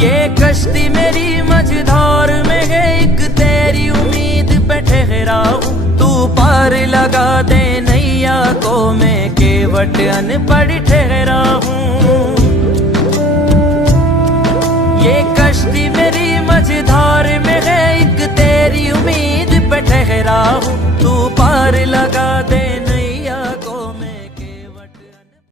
ये कश्ती मेरी मझधार में है, एक तेरी उम्मीद पे ठहरा हूँ। तू पार लगा दे नैया को, मैं केवट अनपढ़ ठहरा हूँ। ये कश्ती मेरी मझधार